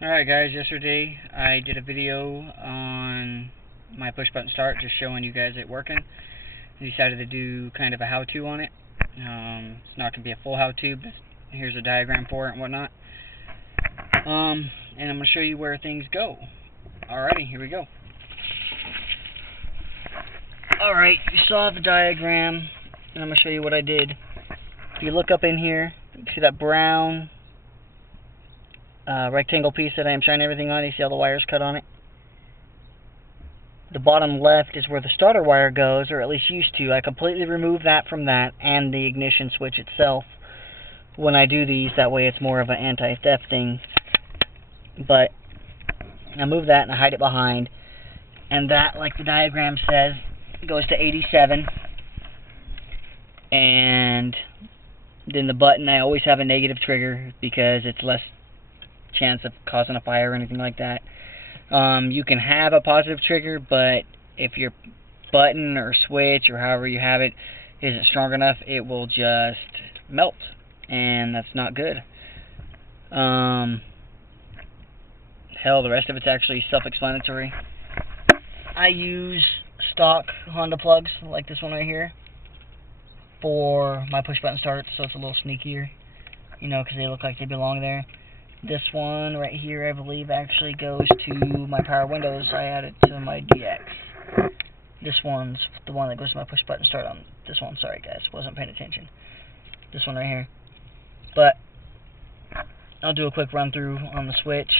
Alright guys, yesterday I did a video on my push button start, just showing you guys it working. I decided to do kind of a how-to on it. It's not going to be a full how-to, but here's a diagram for it and whatnot. And I'm going to show you where things go. Alrighty, here we go. Alright, you saw the diagram, and I'm going to show you what I did. If you look up in here, you see that brown rectangle piece that I am shining everything on. You see all the wires cut on it? The bottom left is where the starter wire goes, or at least used to. I completely remove that from that and the ignition switch itself when I do these. That way it's more of an anti-theft thing. But I move that and I hide it behind. And that, like the diagram says, goes to 87. And then the button, I always have a negative trigger because it's less chance of causing a fire or anything like that. You can have a positive trigger, but if your button or switch or however you have it isn't strong enough, it will just melt, and that's not good. Hell, the rest of it's actually self-explanatory. I use stock Honda plugs like this one right here for my push button starts, so it's a little sneakier, you know, because they look like they belong there. This one right here, I believe, actually goes to my power windows. I added to my DX. This one's the one that goes to my push button start on this one. Sorry guys, wasn't paying attention. This one right here. But I'll do a quick run through on the switch.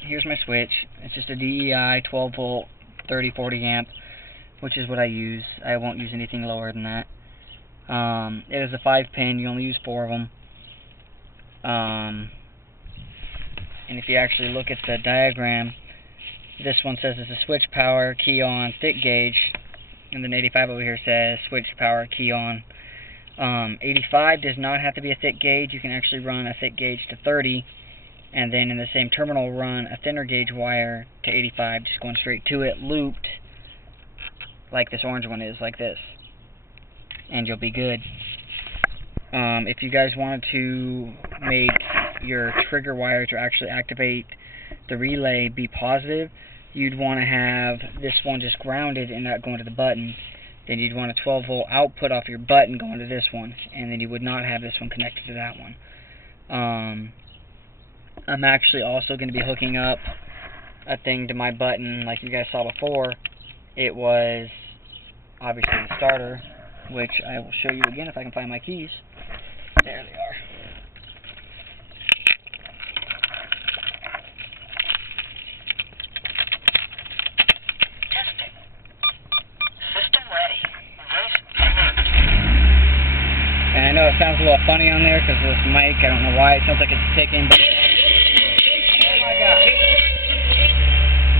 Here's my switch. It's just a DEI 12 volt 30-40 amp, which is what I use. I won't use anything lower than that. It is a 5-pin. You only use 4 of them. And if you actually look at the diagram, this one says it's a switch power, key on, thick gauge, and then 85 over here says switch power, key on. 85 does not have to be a thick gauge. You can actually run a thick gauge to 30, and then in the same terminal run a thinner gauge wire to 85, just going straight to it, looped, like this orange one is, like this, and you'll be good. If you guys wanted to make your trigger wire to actually activate the relay be positive, you'd want to have this one just grounded and not going to the button. Then you'd want a 12 volt output off your button going to this one, and then you would not have this one connected to that one. I'm actually also going to be hooking up a thing to my button like you guys saw before. It was obviously the starter, which I will show you again if I can find my keys. There they are. Testing. System ready. And I know it sounds a little funny on there because of this mic. I don't know why. It sounds like it's ticking. But oh my God.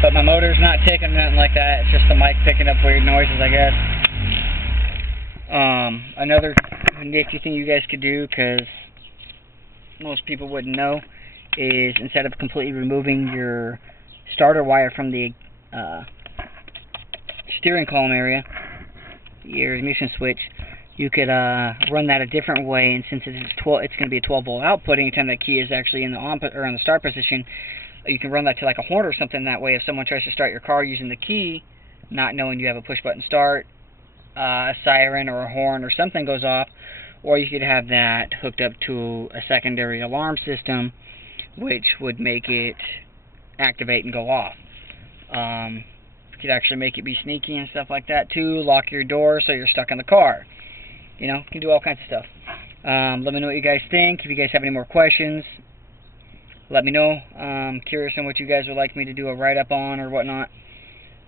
But my motor's not ticking, nothing like that. It's just the mic picking up weird noises, I guess. Another nifty thing you guys could do, because most people wouldn't know, is instead of completely removing your starter wire from the steering column area, your ignition switch, you could run that a different way. And since it's going to be a 12 volt output, anytime that key is actually in the on or in the start position, you can run that to like a horn or something. That way, if someone tries to start your car using the key, not knowing you have a push button start, a siren or a horn or something goes off, or you could have that hooked up to a secondary alarm system, which would make it activate and go off. You could actually make it be sneaky and stuff like that too. Lock your door so you're stuck in the car. You know, you can do all kinds of stuff. Let me know what you guys think. If you guys have any more questions, let me know. I'm curious on what you guys would like me to do a write-up on or whatnot.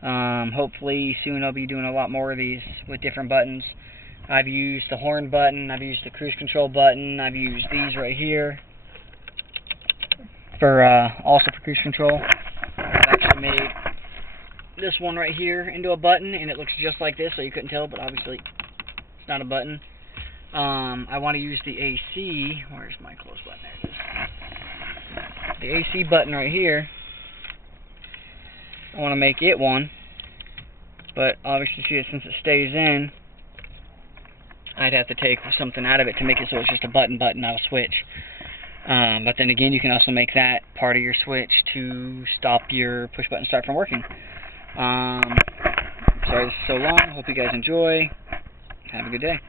Hopefully soon I'll be doing a lot more of these with different buttons. I've used the horn button, I've used the cruise control button, I've used these right here for also for cruise control. I've actually made this one right here into a button, and it looks just like this, so you couldn't tell, but obviously it's not a button. I want to use the AC. Where's my close button? There it is. The AC button right here. I want to make it one, but obviously since it stays in, I'd have to take something out of it to make it so it's just a button, not a switch. But then again, you can also make that part of your switch to stop your push button start from working. Sorry this is so long. Hope you guys enjoy. Have a good day.